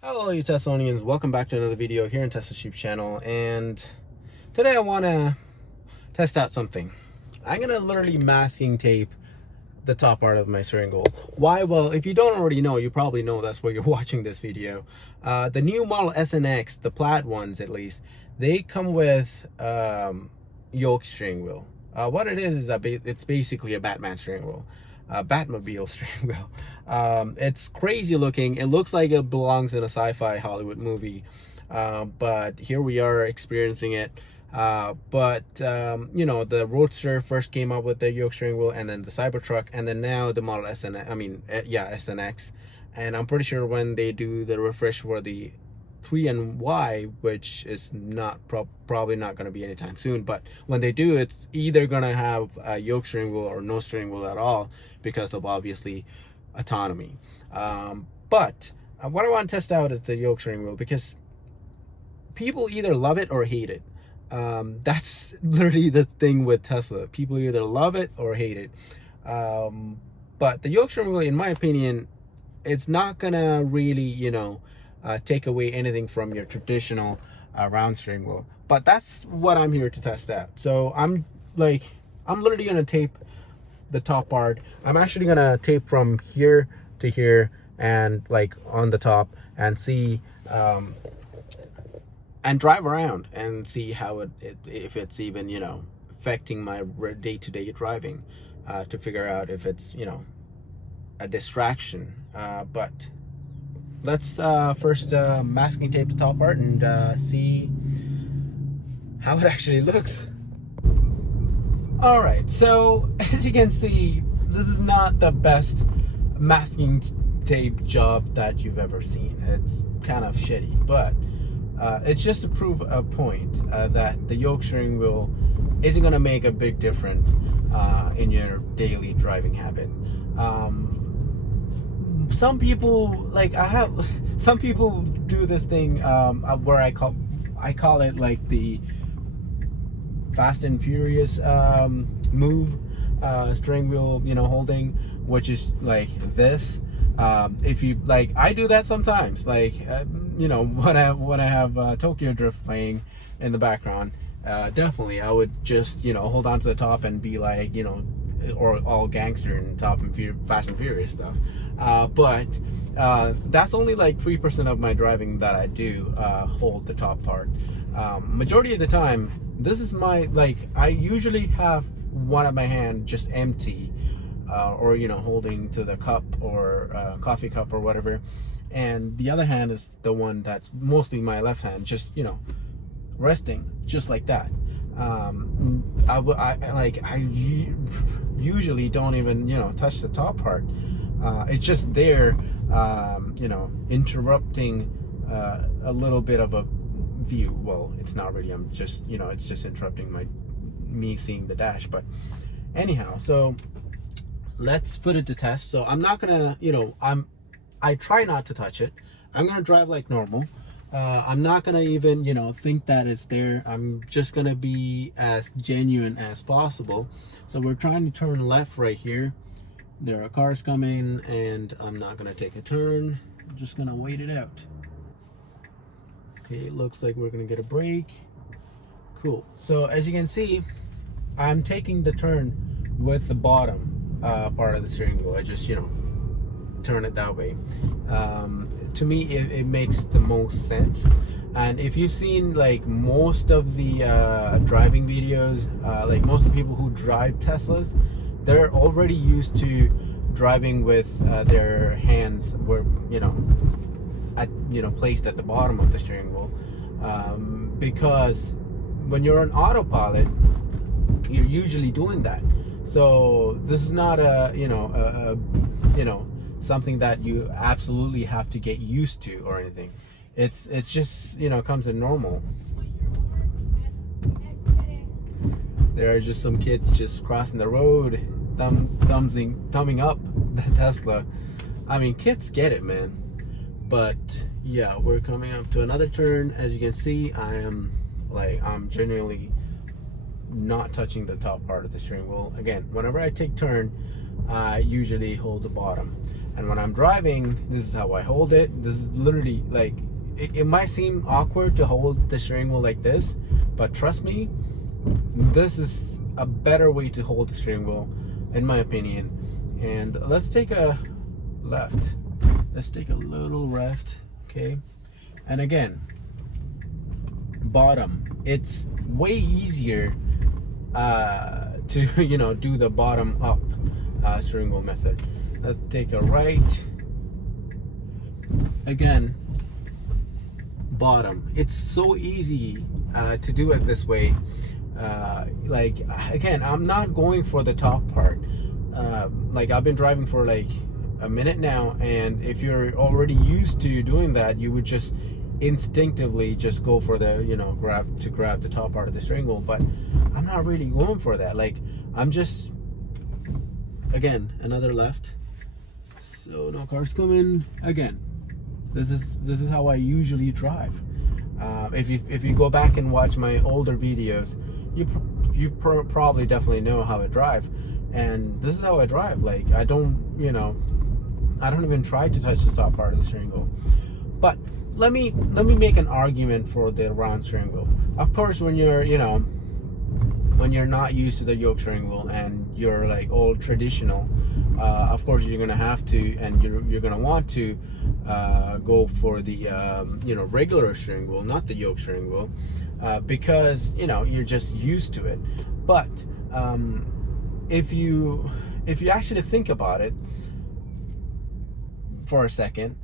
Hello you Teslonians, welcome back to another video here in Tesla Sheep channel, and today I want to test out something. I'm going to literally masking tape the top part of my steering wheel. Why? Well, if you don't already know, you probably know that's why you're watching this video. The new model S and X, the plaid ones at least, they come with yoke steering wheel. What it is that it's basically a Batman steering wheel. Batmobile steering wheel. It's crazy looking. It looks like it belongs in a sci-fi Hollywood movie, but here we are experiencing it. You know, the Roadster first came up with the yoke steering wheel, and then the Cybertruck, and then now the Model S and S and X. And I'm pretty sure when they do the refresh for the 3 and Y, which is not probably not going to be anytime soon, but when they do, it's either going to have a yoke steering wheel or no steering wheel at all because of obviously autonomy. But what I want to test out is the yoke steering wheel, because people either love it or hate it. That's literally the thing with Tesla. People either love it or hate it. But the yoke steering wheel, in my opinion, it's not gonna really, you know, take away anything from your traditional round steering wheel. But that's what I'm here to test out. So I'm literally gonna tape the top part. I'm actually gonna tape from here to here and like on the top and see and drive around and see how if it's even, you know, affecting my day-to-day driving, to figure out if it's, you know, a distraction. But let's first masking tape the top part and see how it actually looks. All right, so as you can see, this is not the best masking tape job that you've ever seen. It's kind of shitty, but it's just to prove a point that the yoke steering wheel isn't going to make a big difference in your daily driving habit. Some people, some people do this thing where I call it like the Fast and Furious move, steering wheel, you know, holding, which is like this. If you like, I do that sometimes, you know, when I have Tokyo Drift playing in the background, definitely I would just, you know, hold on to the top and be like, you know, or all gangster and top and Fast and Furious stuff. But that's only like 3% of my driving that I do hold the top part. Majority of the time, this is my, I usually have one of my hand just empty, or, you know, holding to the cup or coffee cup or whatever, and the other hand is the one that's mostly my left hand, just, you know, resting just like that. I usually don't even, you know, touch the top part. It's just there, you know, interrupting a little bit of a view. Well, it's not really. I'm just, you know, it's just interrupting me seeing the dash. But anyhow, so let's put it to test. So I'm not gonna, you know, I try not to touch it. I'm gonna drive like normal. I'm not gonna even, you know, think that it's there. I'm just gonna be as genuine as possible. So we're trying to turn left right here. There are cars coming, and I'm not gonna take a turn. I'm just gonna wait it out. Okay, it looks like we're gonna get a break. Cool. So as you can see, I'm taking the turn with the bottom part of the steering wheel. I just, you know, turn it that way. To me, it makes the most sense. And if you've seen like most of the driving videos, like most of the people who drive Teslas, they're already used to driving with their hands were, you know, placed at the bottom of the steering wheel, because when you're on autopilot, you're usually doing that. So this is not a, you know, something that you absolutely have to get used to or anything. It's just, you know, comes in normal. There are just some kids just crossing the road, thumbing up the Tesla. I mean, kids get it, man. But yeah, we're coming up to another turn. As you can see, I'm genuinely not touching the top part of the steering wheel. Again, whenever I take turn, I usually hold the bottom. and when I'm driving, this is how I hold it. This is literally like, it might seem awkward to hold the steering wheel like this, but trust me, this is a better way to hold the steering wheel, in my opinion. And let's take a left. Let's take a little left, okay? And again, bottom. It's way easier to do the bottom up steering wheel method. Let's take a right. Again, bottom. It's so easy to do it this way. Like, again, I'm not going for the top part. Like, I've been driving for like a minute now, and if you're already used to doing that, you would just instinctively just go for the grab the top part of the steering wheel. But I'm not really going for that. Like, I'm just, again, another left, so no cars coming. Again, this is how I usually drive. If you go back and watch my older videos, you probably definitely know how I drive, and this is how I drive. Like, I don't even try to touch the top part of the steering wheel. But let me make an argument for the round steering wheel. Of course, when you're not used to the yoke steering wheel and you're like old traditional, of course you're gonna have to, and you're gonna want to go for the regular steering wheel, not the yoke steering wheel, because you're just used to it. But if you actually think about it for a second,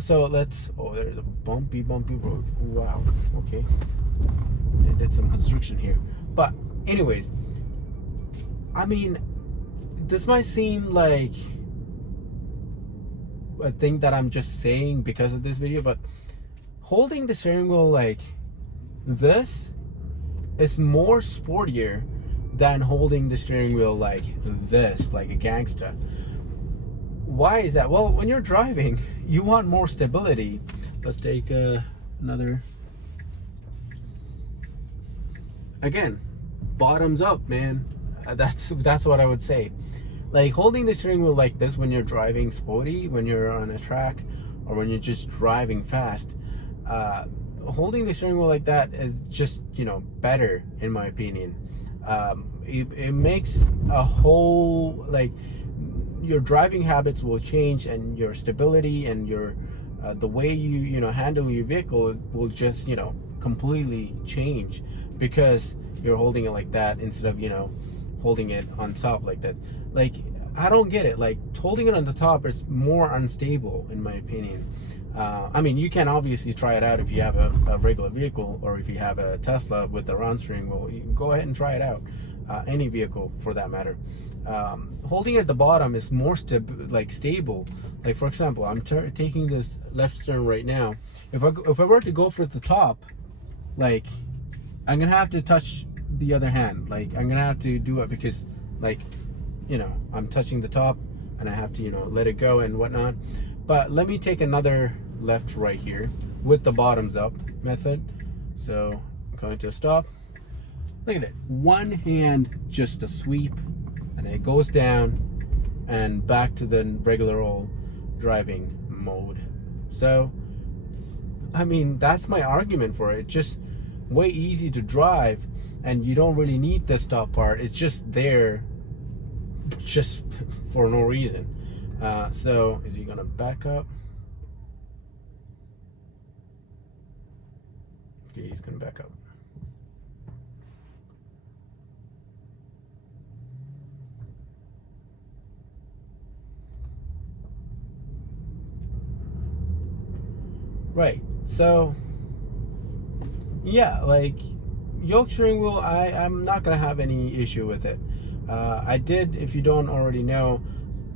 so there's a bumpy road. Wow, okay, they did some construction here. But anyways, I mean, this might seem like a thing that I'm just saying because of this video, but holding the steering wheel like this is more sportier than holding the steering wheel like this, like a gangster. Why is that? Well, when you're driving, you want more stability. Let's take another. Again, bottoms up, man. That's what I would say. Like, holding the steering wheel like this when you're driving sporty, when you're on a track, or when you're just driving fast, holding the steering wheel like that is just better, in my opinion. It makes a whole, like, your driving habits will change, and your stability and your the way you handle your vehicle will just completely change, because you're holding it like that instead of holding it on top like that. Like, I don't get it. Like, holding it on the top is more unstable, in my opinion. I mean, you can obviously try it out if you have a regular vehicle, or if you have a Tesla with the round steering wheel. You can go ahead and try it out. Any vehicle for that matter. Holding it at the bottom is more stable. Like, for example, I'm taking this left turn right now. If I were to go for the top, like, I'm gonna have to touch the other hand. Like, I'm gonna have to do it because, like, I'm touching the top, and I have to let it go and whatnot. But let me take another left right here with the bottoms up method. So I'm going to stop. Look at it, one hand just a sweep, and it goes down and back to the regular old driving mode. So, I mean, that's my argument for it. It's just way easy to drive, and you don't really need this top part. It's just there just for no reason. So is he gonna back up? Okay, he's gonna back up. Right, so yeah, like, yoke steering wheel, I'm not gonna have any issue with it. I did, if you don't already know,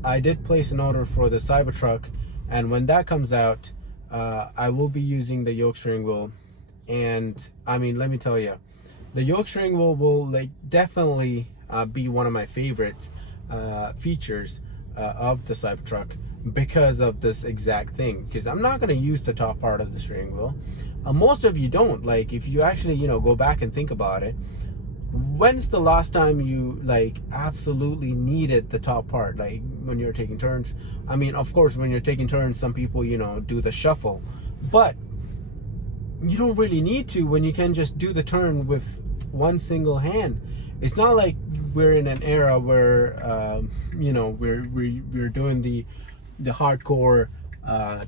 I did place an order for the Cybertruck, and when that comes out, I will be using the yoke steering wheel. And I mean, let me tell you, the yoke steering wheel will definitely be one of my favorites features of the Cybertruck, because of this exact thing. Because I'm not going to use the top part of the steering wheel. Most of you don't. Like, if you actually go back and think about it, when's the last time you absolutely needed the top part? Like, when you're taking turns. I mean, of course, when you're taking turns, some people, you know, do the shuffle, but you don't really need to when you can just do the turn with one single hand. It's not like we're in an era where you know, we're doing the hardcore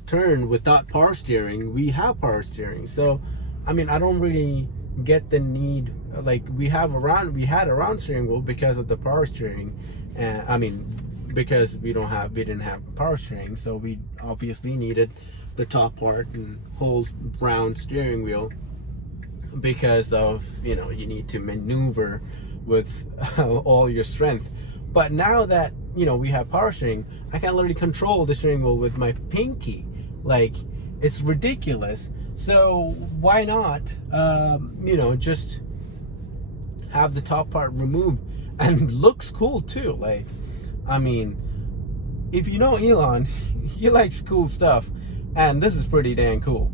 turn without power steering. We have power steering, so I mean, I don't really get the need. Like, we had a round steering wheel because of the power steering, and I mean, because we didn't have power steering, so we obviously needed the top part and whole round steering wheel, because of, you know, you need to maneuver with all your strength. But now that, you know, we have power steering, I can literally control the steering wheel with my pinky. Like, it's ridiculous. So why not, you know, just have the top part removed, and looks cool too. Like, I mean, if you know Elon, he likes cool stuff, and this is pretty dang cool.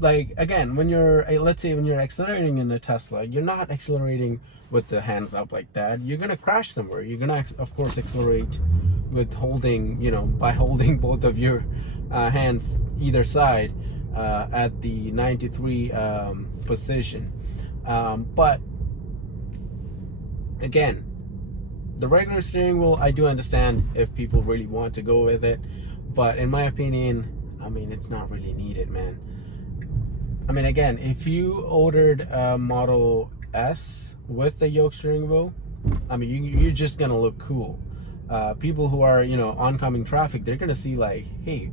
Like, again, when you're, let's say when you're accelerating in a Tesla, you're not accelerating with the hands up like that. You're gonna crash somewhere. You're gonna, of course, accelerate with holding, you know, by holding both of your hands either side at the 93 position. But again, the regular steering wheel, I do understand if people really want to go with it, but in my opinion, I mean, it's not really needed, man. I mean, again, if you ordered a Model S with the yoke steering wheel, I mean, you're just gonna look cool. People who are, you know, oncoming traffic, they're gonna see like, hey,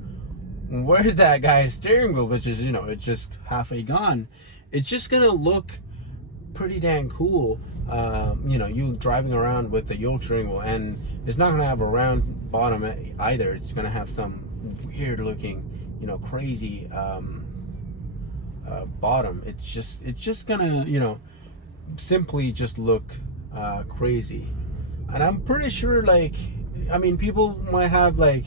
where's that guy's steering wheel, which is, you know, it's just halfway gone. It's just gonna look pretty dang cool. You know, you driving around with the yoke steering wheel, and it's not gonna have a round bottom either. It's gonna have some weird looking, you know, crazy bottom. It's just gonna, you know, simply just look crazy. And I'm pretty sure, like, I mean, people might have like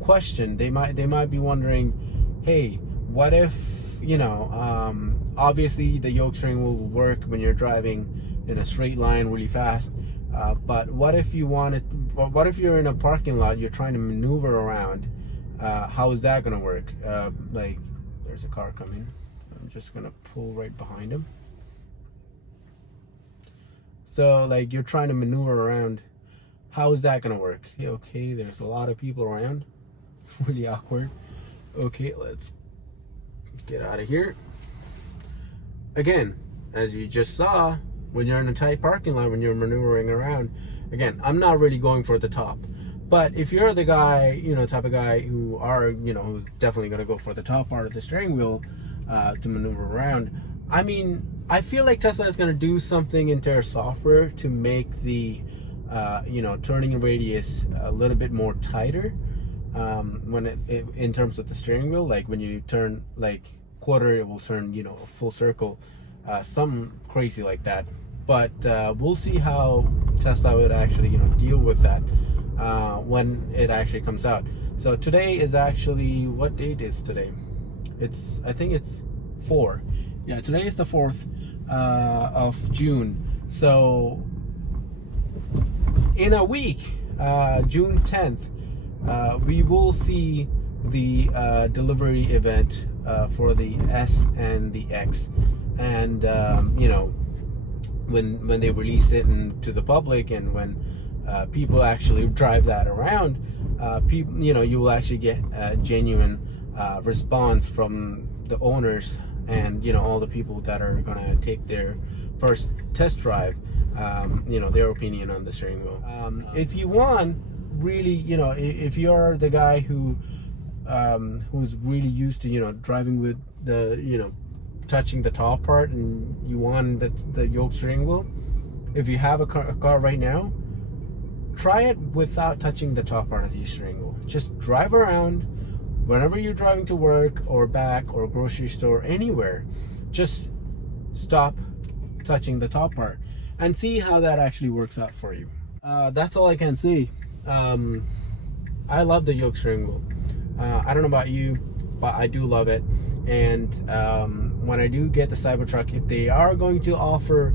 question. They might be wondering, hey, what if, you know, obviously the yoke steering wheel will work when you're driving in a straight line really fast, but what if you're in a parking lot, you're trying to maneuver around, how is that gonna work? Like, there's a car coming, so I'm just gonna pull right behind him. So, like, you're trying to maneuver around, how is that gonna work? Okay, there's a lot of people around. Really awkward. Okay, let's get out of here. Again, as you just saw, when you're in a tight parking lot, when you're maneuvering around, again, I'm not really going for the top. But if you're the guy, you know, type of guy who are, you know, who's definitely gonna go for the top part of the steering wheel to maneuver around, I mean, I feel like Tesla is gonna do something into their software to make the you know, turning radius a little bit more tighter when it in terms of the steering wheel. Like, when you turn like quarter, it will turn, you know, a full circle, some crazy like that. But we'll see how Tesla would actually, you know, deal with that when it actually comes out. So today is actually, what date is today? I think it's 4. Yeah, today is the 4th of June. So in a week, June 10th, we will see the delivery event for the S and the X. And you know, when they release it to the public, and when people actually drive that around, people, you know, you will actually get a genuine response from the owners, and, you know, all the people that are gonna take their first test drive, you know, their opinion on the steering wheel. If you want, really, you know, if you're the guy who's really used to, you know, driving with the, you know, touching the top part, and you want the yoke steering wheel, if you have a car right now, try it without touching the top part of your steering wheel. Just drive around whenever you're driving to work or back or grocery store, anywhere. Just stop touching the top part and see how that actually works out for you. That's all I can say. I love the yoke steering wheel. I don't know about you, but I do love it. And when I do get the Cybertruck, if they are going to offer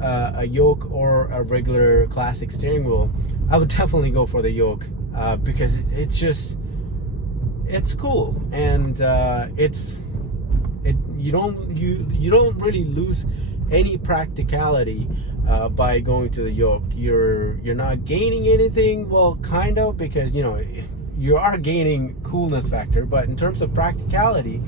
a yoke or a regular classic steering wheel, I would definitely go for the yoke, because it's cool, and you don't really lose any practicality by going to the yoke. You're not gaining anything, well, kind of, because you are gaining coolness factor, but in terms of practicality,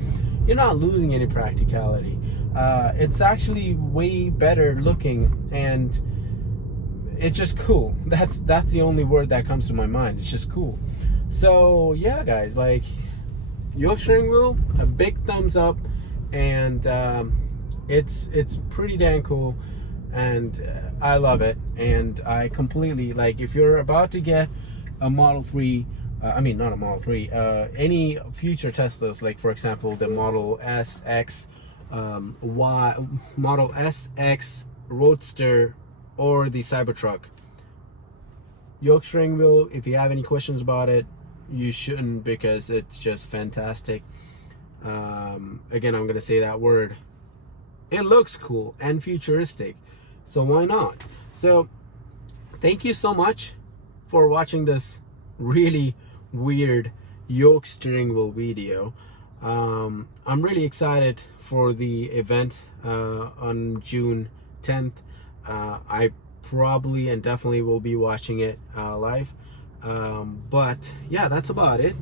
you're not losing any practicality. It's actually way better looking, and it's just cool. That's the only word that comes to my mind. It's just cool. So yeah, guys, like, yoke steering wheel, a big thumbs up, and it's pretty dang cool, and I love it. And I completely, like, if you're about to get a Model 3, I mean, not a Model 3, any future Teslas, like for example the Model S, X, Model S, X, Roadster, or the Cybertruck, yoke steering wheel, if you have any questions about it, you shouldn't, because it's just fantastic. Again, I'm gonna say that word, it looks cool and futuristic, so why not? So thank you so much for watching this really weird yoke steering wheel video. I'm really excited for the event on June 10th. I probably and definitely will be watching it live. But yeah, that's about it.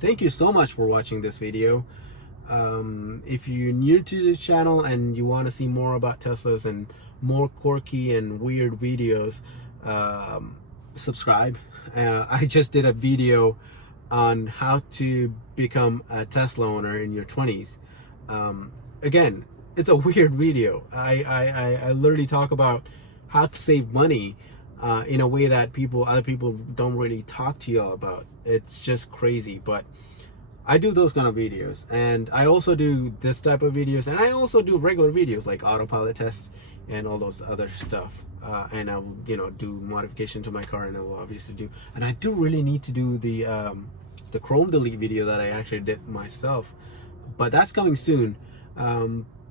Thank you so much for watching this video. If you're new to this channel and you want to see more about Teslas and more quirky and weird videos, subscribe. I just did a video on how to become a Tesla owner in your 20s. Again, it's a weird video. I literally talk about how to save money in a way that other people don't really talk to you about. It's just crazy, but I do those kind of videos, and I also do this type of videos, and I also do regular videos like autopilot tests and all those other stuff. And I will, do modification to my car, and I will obviously do. And I do really need to do the chrome delete video that I actually did myself, but that's coming soon.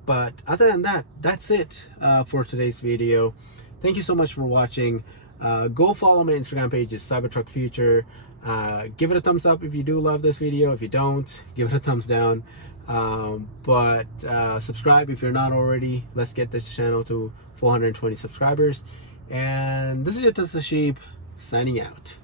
But other than that, that's it for today's video. Thank you so much for watching. Go follow my Instagram page, is Cybertruck Future. Give it a thumbs up if you do love this video. If you don't, give it a thumbs down. But subscribe if you're not already. Let's get this channel to 420 subscribers. And this is your Tesla Sheep signing out.